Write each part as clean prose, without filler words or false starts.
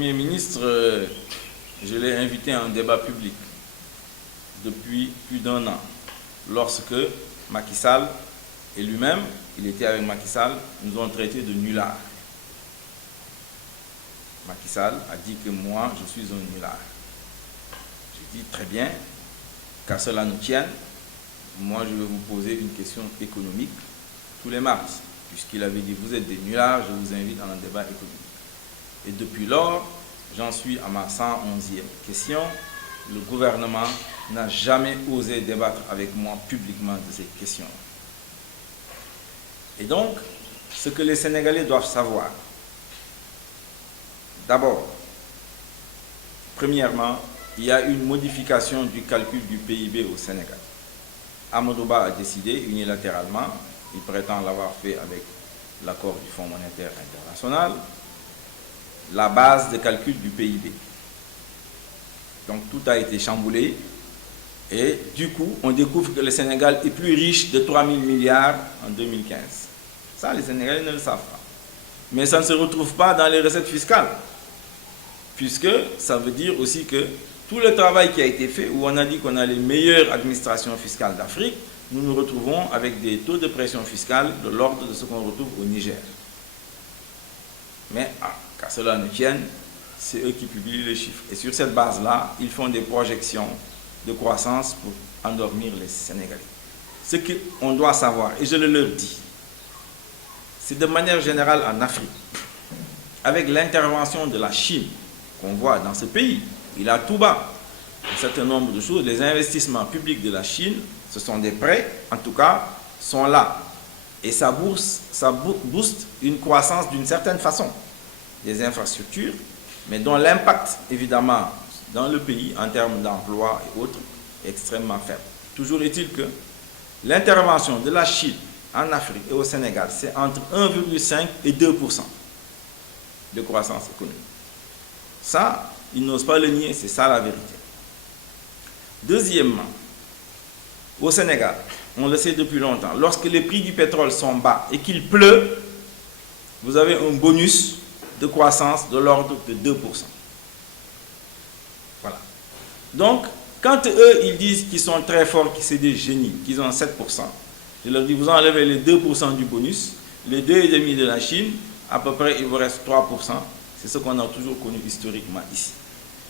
Premier ministre, je l'ai invité à un débat public depuis plus d'1 an, lorsque Macky Sall et lui-même, il était avec Macky Sall, nous ont traités de nullards. Macky Sall a dit que moi, je suis un nullard. J'ai dit très bien, qu'à cela nous tienne, moi je vais vous poser une question économique tous les mardis, puisqu'il avait dit vous êtes des nullards, je vous invite à un débat économique. Et depuis lors, j'en suis à ma 111e question. Le gouvernement n'a jamais osé débattre avec moi publiquement de ces questions. Et donc, ce que les Sénégalais doivent savoir, d'abord, premièrement, il y a une modification du calcul du PIB au Sénégal. Amadou Ba a décidé unilatéralement, il prétend l'avoir fait avec l'accord du Fonds monétaire international, la base de calcul du PIB. Donc tout a été chamboulé et du coup, on découvre que le Sénégal est plus riche de 3 000 milliards en 2015. Ça, les Sénégalais ne le savent pas. Mais ça ne se retrouve pas dans les recettes fiscales, puisque ça veut dire aussi que tout le travail qui a été fait, où on a dit qu'on a les meilleures administrations fiscales d'Afrique, nous nous retrouvons avec des taux de pression fiscale de l'ordre de ce qu'on retrouve au Niger. Mais qu'à cela ne tienne, c'est eux qui publient les chiffres. Et sur cette base-là, ils font des projections de croissance pour endormir les Sénégalais. Ce qu'on doit savoir, et je le leur dis, c'est de manière générale en Afrique, avec l'intervention de la Chine qu'on voit dans ce pays, il a tout bas un certain nombre de choses. Les investissements publics de la Chine, ce sont des prêts, en tout cas, sont là. Et ça booste une croissance d'une certaine façon des infrastructures, mais dont l'impact, évidemment, dans le pays, en termes d'emploi et autres, est extrêmement faible. Toujours est-il que l'intervention de la Chine en Afrique et au Sénégal, c'est entre 1,5 et 2% de croissance économique. Ça, ils n'osent pas le nier, c'est ça la vérité. Deuxièmement, au Sénégal, on le sait depuis longtemps, lorsque les prix du pétrole sont bas et qu'il pleut, vous avez un bonus de croissance de l'ordre de 2%. Voilà. Donc, quand eux, ils disent qu'ils sont très forts, que c'est des génies, qu'ils ont 7%, je leur dis, vous enlevez les 2% du bonus, les 2,5% de la Chine, à peu près, il vous reste 3%. C'est ce qu'on a toujours connu historiquement ici.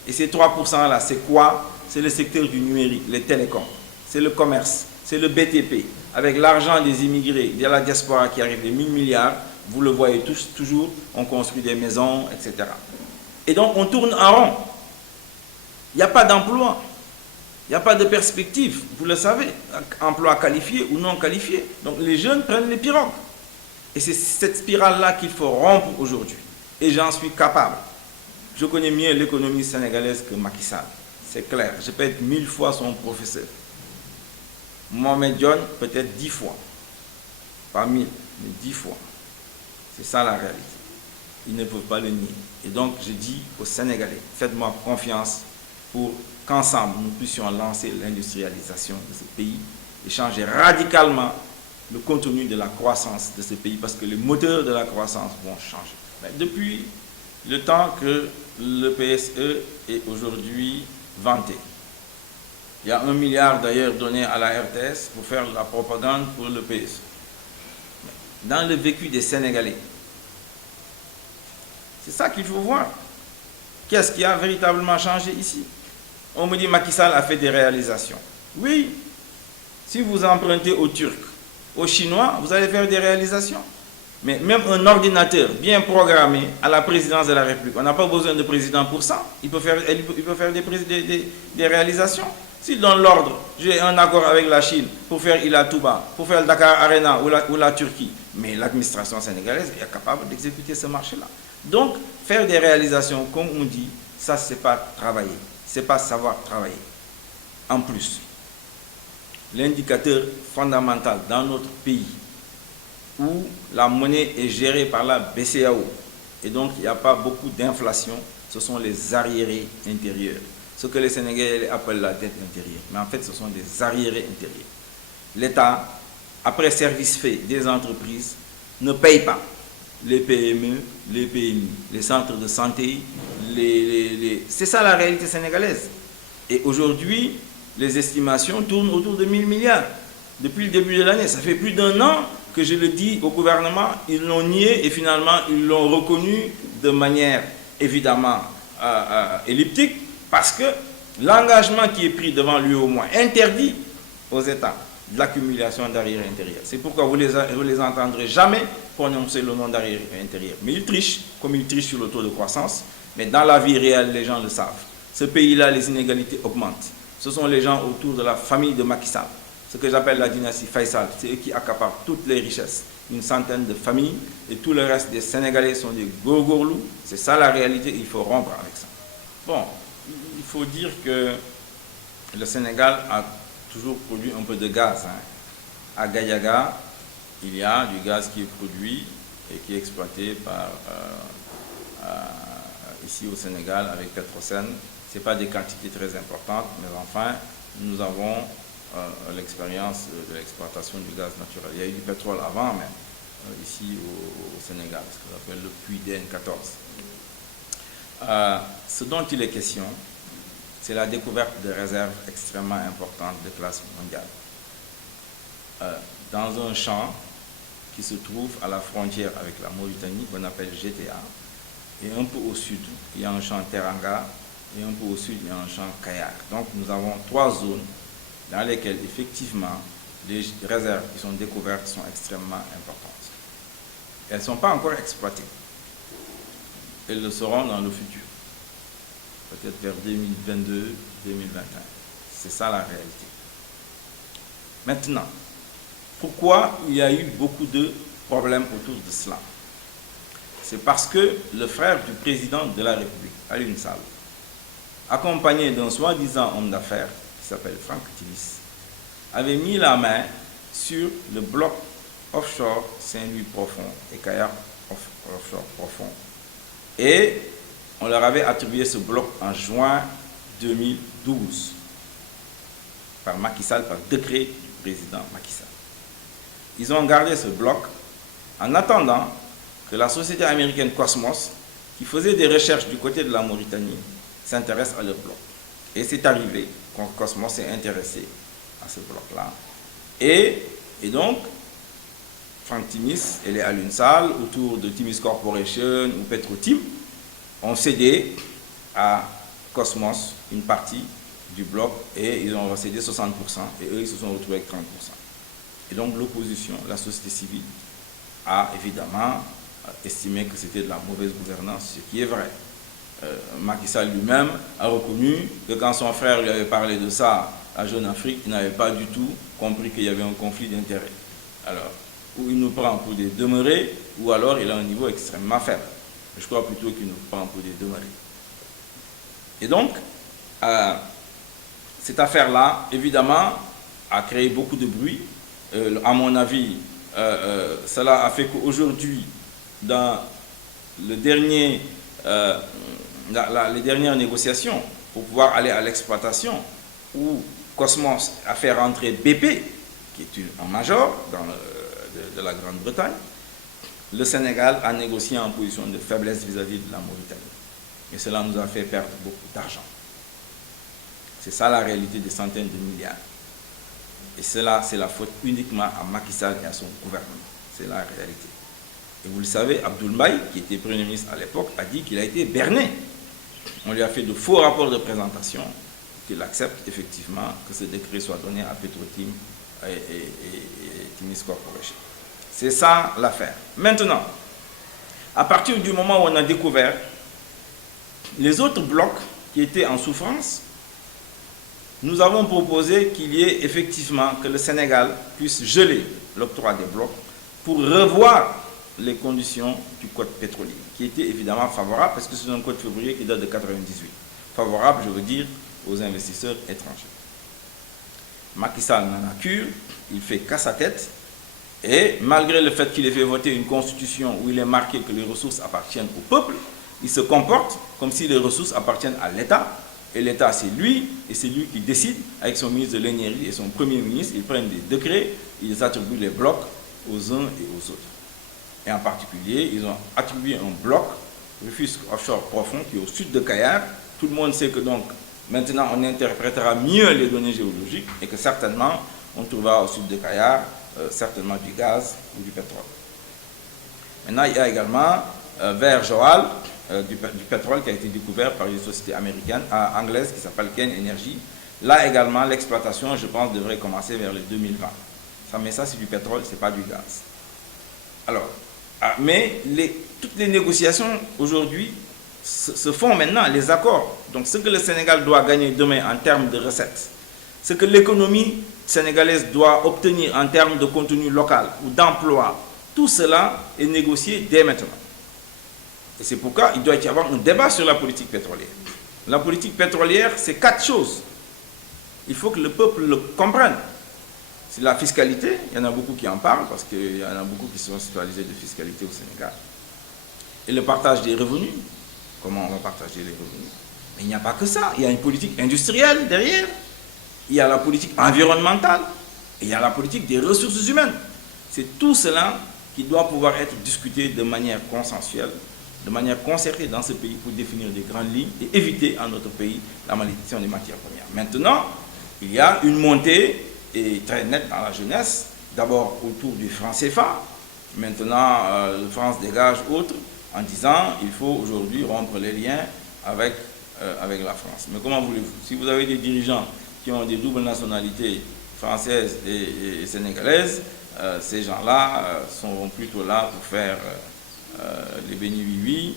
Et ces 3%-là, c'est quoi? C'est le secteur du numérique, les télécoms, c'est le commerce, c'est le BTP. Avec l'argent des immigrés, de la diaspora qui arrive des 1000 milliards, vous le voyez tous, toujours, on construit des maisons, etc. Et donc, on tourne en rond. Il n'y a pas d'emploi. Il n'y a pas de perspective, vous le savez, emploi qualifié ou non qualifié. Donc, les jeunes prennent les pirogues. Et c'est cette spirale-là qu'il faut rompre aujourd'hui. Et j'en suis capable. Je connais mieux l'économie sénégalaise que Macky Sall. C'est clair. Je peux être 1000 fois son professeur. Mohamed Dionne, peut-être 10 fois. Pas 1000, mais 10 fois. C'est ça la réalité. Ils ne peuvent pas le nier. Et donc, je dis aux Sénégalais, faites-moi confiance pour qu'ensemble, nous puissions lancer l'industrialisation de ce pays et changer radicalement le contenu de la croissance de ce pays, parce que les moteurs de la croissance vont changer. Mais depuis le temps que le PSE est aujourd'hui vanté, il y a 1 milliard d'ailleurs donné à la RTS pour faire la propagande pour le PSE. Dans le vécu des Sénégalais, c'est ça qu'il faut voir. Qu'est-ce qui a véritablement changé ici? On me dit Macky Sall a fait des réalisations. Oui, si vous empruntez aux Turcs, aux Chinois, vous allez faire des réalisations. Mais même un ordinateur bien programmé à la présidence de la République, on n'a pas besoin de président pour ça. Il peut faire des réalisations. S'il donne l'ordre, j'ai un accord avec la Chine pour faire Ila Touba, pour faire le Dakar Arena ou la Turquie, mais l'administration sénégalaise est capable d'exécuter ce marché-là. Donc, faire des réalisations, comme on dit, ça, c'est pas travailler, c'est pas savoir travailler. En plus, l'indicateur fondamental dans notre pays, où la monnaie est gérée par la BCEAO, et donc il n'y a pas beaucoup d'inflation, ce sont les arriérés intérieurs. Ce que les Sénégalais appellent la dette intérieure. Mais en fait, ce sont des arriérés intérieurs. L'État, après service fait des entreprises, ne paye pas les PME, les PMI, les centres de santé, c'est ça la réalité sénégalaise. Et aujourd'hui, les estimations tournent autour de 1000 milliards. Depuis le début de l'année, ça fait plus d'un an que je le dis au gouvernement, ils l'ont nié et finalement ils l'ont reconnu de manière évidemment elliptique, parce que l'engagement qui est pris devant l'UEMOA interdit aux États de l'accumulation d'arriérés intérieurs. C'est pourquoi vous les entendrez jamais prononcer le nom d'arriérés intérieurs. Mais ils trichent, comme ils trichent sur le taux de croissance, mais dans la vie réelle, les gens le savent. Ce pays-là, les inégalités augmentent. Ce sont les gens autour de la famille de Macky Sall, ce que j'appelle la dynastie Faisal. C'est eux qui accaparent toutes les richesses, une centaine de familles, et tout le reste des Sénégalais sont des gourgourlous. C'est ça la réalité, il faut rompre avec ça. Bon, il faut dire que le Sénégal a toujours produit un peu de gaz. À Gayaga, il y a du gaz qui est produit et qui est exploité par, ici au Sénégal avec Petrosen. Ce n'est pas des quantités très importantes, mais enfin, nous avons l'expérience de l'exploitation du gaz naturel. Il y a eu du pétrole avant même, ici au Sénégal, ce qu'on appelle le puits DN14. Ce dont il est question, c'est la découverte de réserves extrêmement importantes de classe mondiale. Dans un champ qui se trouve à la frontière avec la Mauritanie, qu'on appelle GTA, et un peu au sud, il y a un champ Teranga, et un peu au sud, il y a un champ Kayar. Donc nous avons 3 zones dans lesquelles effectivement les réserves qui sont découvertes sont extrêmement importantes. Elles ne sont pas encore exploitées. Elles le seront dans le futur, peut-être vers 2022-2021. C'est ça la réalité. Maintenant, pourquoi il y a eu beaucoup de problèmes autour de cela? C'est parce que le frère du président de la République, Alioune Sall, accompagné d'un soi-disant homme d'affaires qui s'appelle Franck Timis, avait mis la main sur le bloc offshore Saint-Louis profond et Kayar offshore profond. Et on leur avait attribué ce bloc en juin 2012 par Macky Sall, par décret du président Macky Sall. Ils ont gardé ce bloc en attendant que la société américaine Cosmos, qui faisait des recherches du côté de la Mauritanie, s'intéresse à leur bloc. Et c'est arrivé quand Cosmos s'est intéressé à ce bloc-là. Et donc, Franck Timis et les Alioune Sall, autour de Timis Corporation ou Petrotim, ont cédé à Cosmos une partie du bloc et ils ont cédé 60% et eux ils se sont retrouvés avec 30%. Et donc l'opposition, la société civile, a évidemment estimé que c'était de la mauvaise gouvernance, ce qui est vrai. Macky Sall lui-même a reconnu que quand son frère lui avait parlé de ça à Jeune Afrique, il n'avait pas du tout compris qu'il y avait un conflit d'intérêts. Alors, ou il nous prend pour des demeurés, ou alors il a un niveau extrêmement faible. Je crois plutôt qu'il nous prend pour des demeurés. Et donc, cette affaire-là, évidemment, a créé beaucoup de bruit. À mon avis, cela a fait qu'aujourd'hui, dans le dernier, les dernières négociations pour pouvoir aller à l'exploitation, où Cosmos a fait rentrer BP, qui est un major de la Grande-Bretagne, le Sénégal a négocié en position de faiblesse vis-à-vis de la Mauritanie. Et cela nous a fait perdre beaucoup d'argent. C'est ça la réalité des centaines de milliards. Et cela, c'est la faute uniquement à Macky Sall et à son gouvernement. C'est la réalité. Et vous le savez, Abdoul Mbaye, qui était Premier ministre à l'époque, a dit qu'il a été berné. On lui a fait de faux rapports de présentation, qu'il accepte effectivement que ce décret soit donné à Petrotim et Timis Corporation. C'est ça l'affaire. Maintenant, à partir du moment où on a découvert les autres blocs qui étaient en souffrance, nous avons proposé qu'il y ait effectivement que le Sénégal puisse geler l'octroi des blocs pour revoir les conditions du code pétrolier, qui était évidemment favorable parce que c'est un code février qui date de 1998. Favorable, je veux dire, aux investisseurs étrangers. Macky Sall n'en a cure, il fait qu'à sa tête, et malgré le fait qu'il ait fait voter une constitution où il est marqué que les ressources appartiennent au peuple, il se comporte comme si les ressources appartiennent à l'État, et l'État c'est lui, et c'est lui qui décide, avec son ministre de l'énergie et son premier ministre, ils prennent des décrets, ils attribuent les blocs aux uns et aux autres. Et en particulier, ils ont attribué un bloc Rufisque Offshore Profond, qui est au sud de Kayar. Tout le monde sait que donc, maintenant, on interprétera mieux les données géologiques et que certainement, on trouvera au sud de Kayar, certainement du gaz ou du pétrole. Maintenant, il y a également vers Joal, du pétrole qui a été découvert par une société américaine, anglaise qui s'appelle Ken Energy. Là également, l'exploitation, je pense, devrait commencer vers le 2020. Mais ça, c'est du pétrole, ce n'est pas du gaz. Alors, mais toutes les négociations aujourd'hui se font maintenant, les accords. Donc, ce que le Sénégal doit gagner demain en termes de recettes, ce que l'économie sénégalaise doit obtenir en termes de contenu local ou d'emploi, tout cela est négocié dès maintenant. Et c'est pourquoi il doit y avoir un débat sur la politique pétrolière. La politique pétrolière, c'est 4 choses. Il faut que le peuple le comprenne. C'est la fiscalité, il y en a beaucoup qui en parlent, parce qu'il y en a beaucoup qui sont spécialisés de fiscalité au Sénégal. Et le partage des revenus, comment on va partager les revenus? Mais il n'y a pas que ça, il y a une politique industrielle derrière, il y a la politique environnementale, et il y a la politique des ressources humaines. C'est tout cela qui doit pouvoir être discuté de manière consensuelle, de manière concertée dans ce pays pour définir des grandes lignes et éviter à notre pays la malédiction des matières premières. Maintenant, il y a une montée et très nette dans la jeunesse, d'abord autour du franc CFA, maintenant le France dégage autre, en disant il faut aujourd'hui rompre les liens avec la France. Mais comment voulez-vous? Si vous avez des dirigeants qui ont des doubles nationalités françaises et sénégalaises, ces gens-là sont plutôt là pour faire les bénis oui-oui,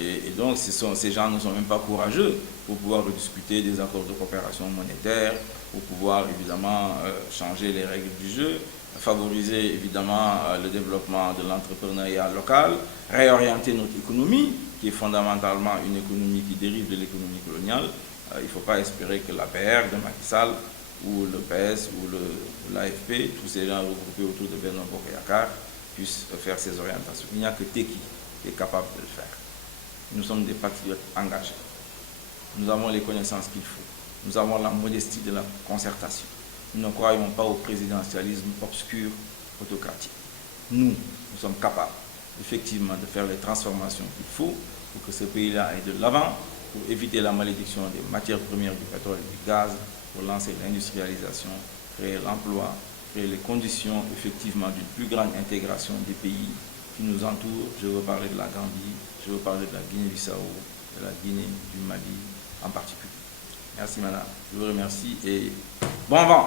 et donc ces gens ne sont même pas courageux pour pouvoir rediscuter des accords de coopération monétaire, pour pouvoir évidemment changer les règles du jeu, favoriser évidemment le développement de l'entrepreneuriat local, réorienter notre économie, qui est fondamentalement une économie qui dérive de l'économie coloniale. Il ne faut pas espérer que l'APR de Macky Sall ou le PS ou l'AFP, tous ces gens regroupés autour de Benno Bokk Yakaar, puissent faire ces orientations. Il n'y a que Teki qui est capable de le faire. Nous sommes des patriotes engagés. Nous avons les connaissances qu'il faut. Nous avons la modestie de la concertation. Nous ne croyons pas au présidentialisme obscur, autocratique. Nous sommes capables, effectivement, de faire les transformations qu'il faut pour que ce pays-là aille de l'avant, pour éviter la malédiction des matières premières du pétrole et du gaz, pour lancer l'industrialisation, créer l'emploi, créer les conditions, effectivement, d'une plus grande intégration des pays qui nous entourent. Je veux parler de la Gambie, je veux parler de la Guinée-Bissau, de la Guinée, du Mali en particulier. Merci madame, je vous remercie et bon vent.